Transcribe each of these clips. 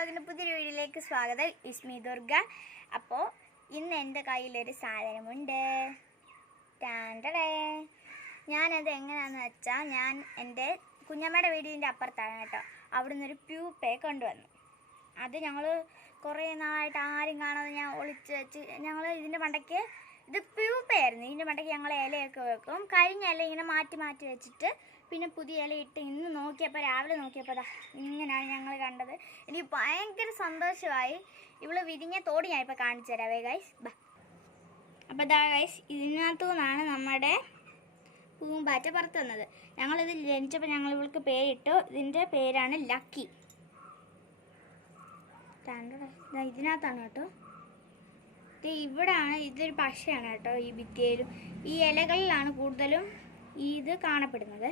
വ്ലോഗിൻ്റെ പുതിയൊരു വീഡിയോയിലേക്ക് സ്വാഗതം. ഇസ്മി ദുർഗ. അപ്പോൾ ഇന്ന് എൻ്റെ കയ്യിലൊരു സാധനമുണ്ട്. ഞാനത് എങ്ങനെയാണെന്ന് വെച്ചാൽ, ഞാൻ എൻ്റെ കുഞ്ഞമ്മയുടെ വീടിൻ്റെ അപ്പുറത്താണ് കേട്ടോ. അവിടെ നിന്നൊരു പ്യൂപ്പയെ കൊണ്ടുവന്നു. അത് ഞങ്ങൾ കുറേ നാളായിട്ട് ആരും കാണാതെ ഞാൻ ഒളിച്ച് വെച്ച്, ഞങ്ങൾ ഇതിൻ്റെ മണ്ടയ്ക്ക് ഇത് പ്യൂപ്പയായിരുന്നു. ഇതിൻ്റെ മണ്ടയ്ക്ക് ഞങ്ങൾ ഇലയൊക്കെ വെക്കും. കഴിഞ്ഞ ഇല ഇങ്ങനെ മാറ്റി മാറ്റി വെച്ചിട്ട് പിന്നെ പുതിയ ഇല ഇട്ട് ഇന്ന് നോക്കിയപ്പോൾ, രാവിലെ നോക്കിയപ്പോൾ ഇങ്ങനെയാണ് ഞങ്ങൾ കണ്ടത്. എനിക്ക് ഭയങ്കര സന്തോഷമായി. ഇവള് വിരിഞ്ഞ തോടി ഞാൻ ഇപ്പോൾ കാണിച്ചു തരാവേ ഗൈസ്. അപ്പോൾ ഇതാ ഗൈസ്, ഇതിനകത്തു നിന്നാണ് നമ്മുടെ പൂമ്പാറ്റ പുറത്ത് വന്നത്. ഞങ്ങളിത് ജനിച്ചപ്പോൾ ഞങ്ങൾ ഇവൾക്ക് പേരിട്ടു. ഇതിൻ്റെ പേരാണ് ലക്കി. ഇതിനകത്താണ് കേട്ടോ. ഇവിടാണ്, ഇതൊരു പക്ഷിയാണ് കേട്ടോ. ഈ ഭിത്തിയിലും ഈ ഇലകളിലാണ് കൂടുതലും ഇത് കാണപ്പെടുന്നത്.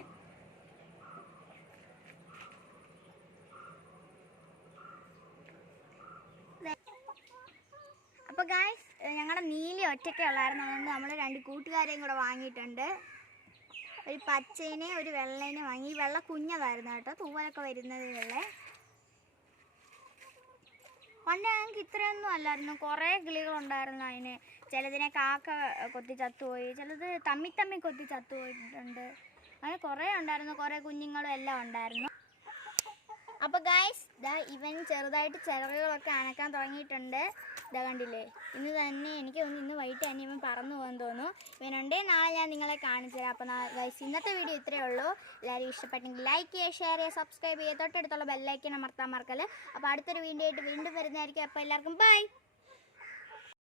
അപ്പോൾ ഗായ്സ്, ഞങ്ങളുടെ നീലി ഒറ്റയ്ക്ക് ഉള്ളായിരുന്നു. അതുകൊണ്ട് നമ്മൾ 2 കൂട്ടുകാരെയും കൂടെ വാങ്ങിയിട്ടുണ്ട്. ഒരു പച്ചേനെ ഒരു വെള്ളേനെ വാങ്ങി. ഈ വെള്ള കുഞ്ഞതായിരുന്നു കേട്ടോ, തൂവലൊക്കെ വരുന്നതിലുള്ള. പണ്ട് ഞങ്ങൾക്ക് ഇത്രയൊന്നും അല്ലായിരുന്നു. കുറേ കിളികളുണ്ടായിരുന്നു അതിന്. ചിലതിനെ കാക്ക കൊത്തി ചത്തുപോയി, ചിലത് തമ്മി കൊത്തി ചത്തുപോയിട്ടുണ്ട്. അങ്ങനെ കുറേ ഉണ്ടായിരുന്നു, കുറേ കുഞ്ഞുങ്ങളും എല്ലാം ഉണ്ടായിരുന്നു. അപ്പോൾ ഗായ്സ്, ഇവൻ ചെറുതായിട്ട് ചിറകുകളൊക്കെ അനക്കാൻ തുടങ്ങിയിട്ടുണ്ട്. ഇതാ കണ്ടില്ലേ, ഇന്ന് തന്നെ എനിക്ക് തോന്നുന്നു, ഇന്ന് വൈകിട്ട് തന്നെ ഇവൻ പറന്നു പോകാൻ തോന്നുന്നു. ഇവനുണ്ടേ നാളെ ഞാൻ നിങ്ങളെ കാണിച്ചു തരാം. അപ്പോൾ ഗായ്സ്, ഇന്നത്തെ വീഡിയോ ഇത്രയേ ഉള്ളൂ. എല്ലാവരും ഇഷ്ടപ്പെട്ടെങ്കിൽ ലൈക്ക് ചെയ്യുക, ഷെയർ ചെയ്യുക, സബ്സ്ക്രൈബ് ചെയ്യുക, തൊട്ടടുത്തുള്ള ബെല്ലൈക്കൻ അമർത്താൻ മറക്കല്ലേ. അപ്പോൾ അടുത്തൊരു വീഡിയോ ആയിട്ട് വീണ്ടും വരുന്നതായിരിക്കും. അപ്പോൾ എല്ലാവർക്കും ബൈ.